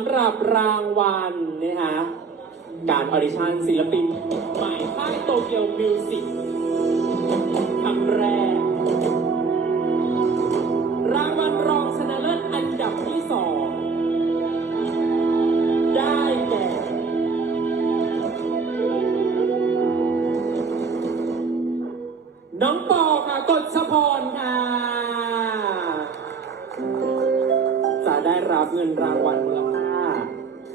ำหรับรางวัลนะฮะการออดิชั่นศิลปินใหม่ค่ายโตเกียวมิวสิกครั้งแรก รางวัลรองชนะเลิศอันดับที่สอง ได้แก่ น้องปอค่ะกฎชพรค่ะ จะได้รับเงินรางวัลมูลค่า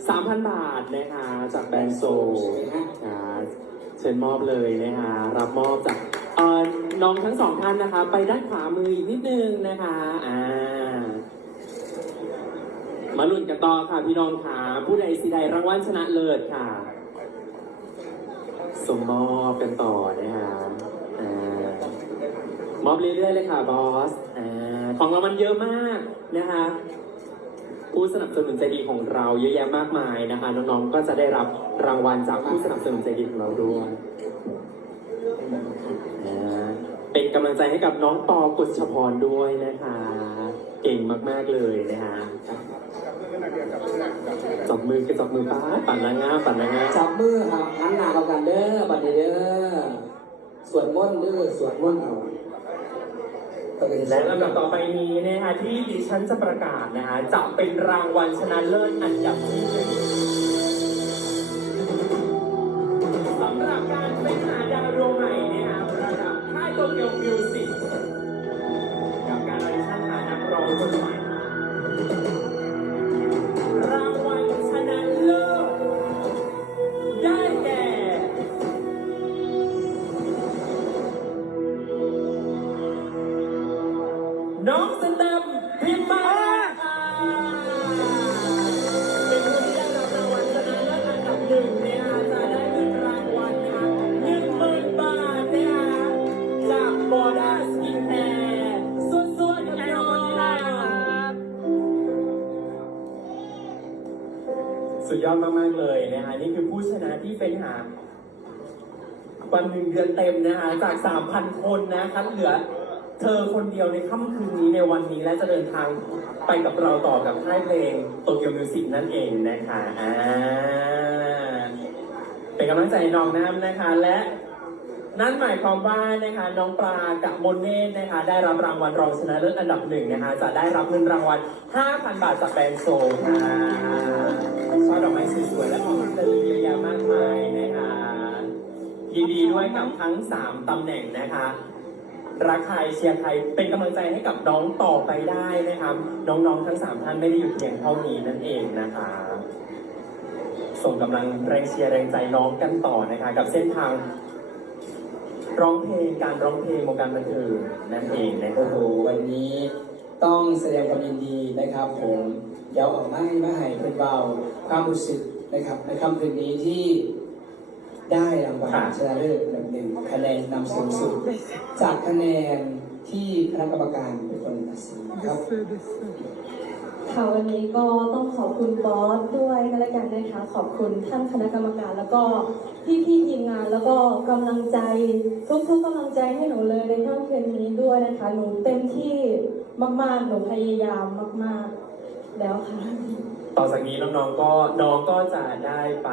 3,000บาทนะคะจากแบรนด์โซค่ะเชิญมอบเลยนะคะรับมอบจากเอ่อน้องทั้งสองท่านนะคะ ไปด้านขวามืออีกนิดนึงนะคะอ่ามาลุ้นกันต่อค่ะพี่น้องค่ะผู้ใดสิใดรางวัลชนะเลิศค่ะส่งมอบกันต่อนะคะอ่ามอบเรื่อยๆเลยค่ะบอสอ่าของรางวัลเยอะมากนะคะ ผู้สนับสนุนใจดีของเราเยอะแยะมากมายนะคะน้องๆก็จะได้รับรางวัลจากผู้สนับสนุนใจดีของเราด้วยอ่าเป็นกำลังใจให้กับน้องปอกฎชพรด้วยนะคะ เก่งมากๆเลยนะคะจับมือกันจับมือป้าดปั่นนางงามปั่นนางงาม จับมือครับหันหน้าเข้ากันเด้อบัดนี้เด้อสวดมนต์เด้อสวดมนต์เอา ก็เลยและลำดับต่อไปนี้นะคะที่ดิฉันจะประกาศนะคะจะเป็นรางวัลชนะเลิศอันดับที่หนึ่งสำหรับการเป็นหาดาวดวงใหม่นะคะระดับค่ายโตเกียวมิว น้องสแตมป์พิมพ์มาค่ะเป็นผู้ที่ได้รับรางวัลชนะเลิศอันดับหนึ่งเนี่ยจะได้เงินรางวัลนะคะหนึ่งหมื่นบาทนะคะจากบอด้าสกินแคร์ส่วนๆกับน้องสุดยอดมากๆเลยนะคะนี่คือผู้ชนะที่เป็นหาวันหนึ่งเดือนเต็มนะคะจาก 3,000 คนนะคัดเหลือ เธอคนเดียวในค่ำคืนนี้ในวันนี้และจะเดินทางไปกับเราต่อกับค่ายเพลงโตเกียวมิวสิกนั่นเองนะคะอ่าเป็นกำลังใจน้องน้ำนะคะและนั่นหมายความว่านะคะน้องปลากับมนเนตนะคะ ได้รับรางวัลรองชนะเลิศอันดับหนึ่งนะคะ จะได้รับเงินรางวัล 5,000 บาทจากแบรนด์โซค่ะช่อดอกไม้สวยๆและของที่ระลึกเยอะแยะมากมายนะคะยินดีด้วยกับทั้ง 3ตำแหน่งนะคะ รักใครเชียร์ใครเป็นกำลังใจให้กับน้องต่อไปได้นะครับ น้องๆทั้ง3ท่านไม่ได้หยุดเพียงเท่านี้นั่นเองนะคะส่งกำลังแรงเชียร์แรงใจน้องกันต่อนะคะ กับเส้นทางร้องเพลงการร้องเพลงวงการบันเทิงนั่นเองนะครัโอ้โหวันนี้ต้องแสดงความยินดีนะครับ ผมเดี๋ยวออกมาให้มาให้เป็นเบาความรู้สึกนะครับในค่ำคืนนี้ที่ ได้รางวัลชนะเลิศอันดับหนึ่งคะแนนนำสูงสุด จากคะแนนที่คณะกรรมการเป็นคนตัดสินครับ ค่ะวันนี้ก็ต้องขอบคุณบอสด้วยก็แล้วกันนะคะขอบคุณท่านคณะกรรมการ แล้วก็พี่ๆทีมงานแล้วก็กำลังใจทุกๆกำลังใจให้หนูเลยในค่ำคืนนี้ด้วยนะคะหนูเต็มที่มากๆหนูพยายามมาก ๆ แล้วค่ะ ต่อจากนี้น้องๆก็น้องก็จะได้ไป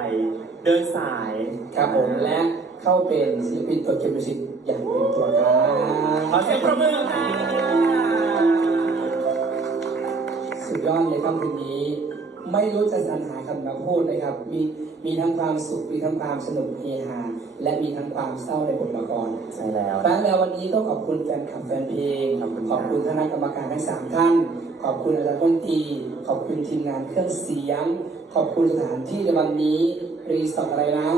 เดินสายครับผมและเข้าเป็นศิลปินตัวเกียวมิวสิกอย่างเป็นตัวครัขอบเสียงประมือค่ะสุดยอดเลยค่ำคืนนี้ ไม่รู้จะสรรหาคำมาพูดนะครับ มีมีทั้งความสุขมีทั้งความสนุกเฮฮาและมีทั้งความเศร้าในบทละครใช่แล้วดังนั้นแล้ววันนี้ต้องขอบคุณแฟนคลับแฟนเพลงขอบคุณขอบคุณคณะกรรมการทั้งสามท่าน ขอบคุณอาจารย์ดนตีขอบคุณทีมงานเครื่องเสียง ขอบคุณสถานที่ในวันนี้รีสอร์ทอะไรนะ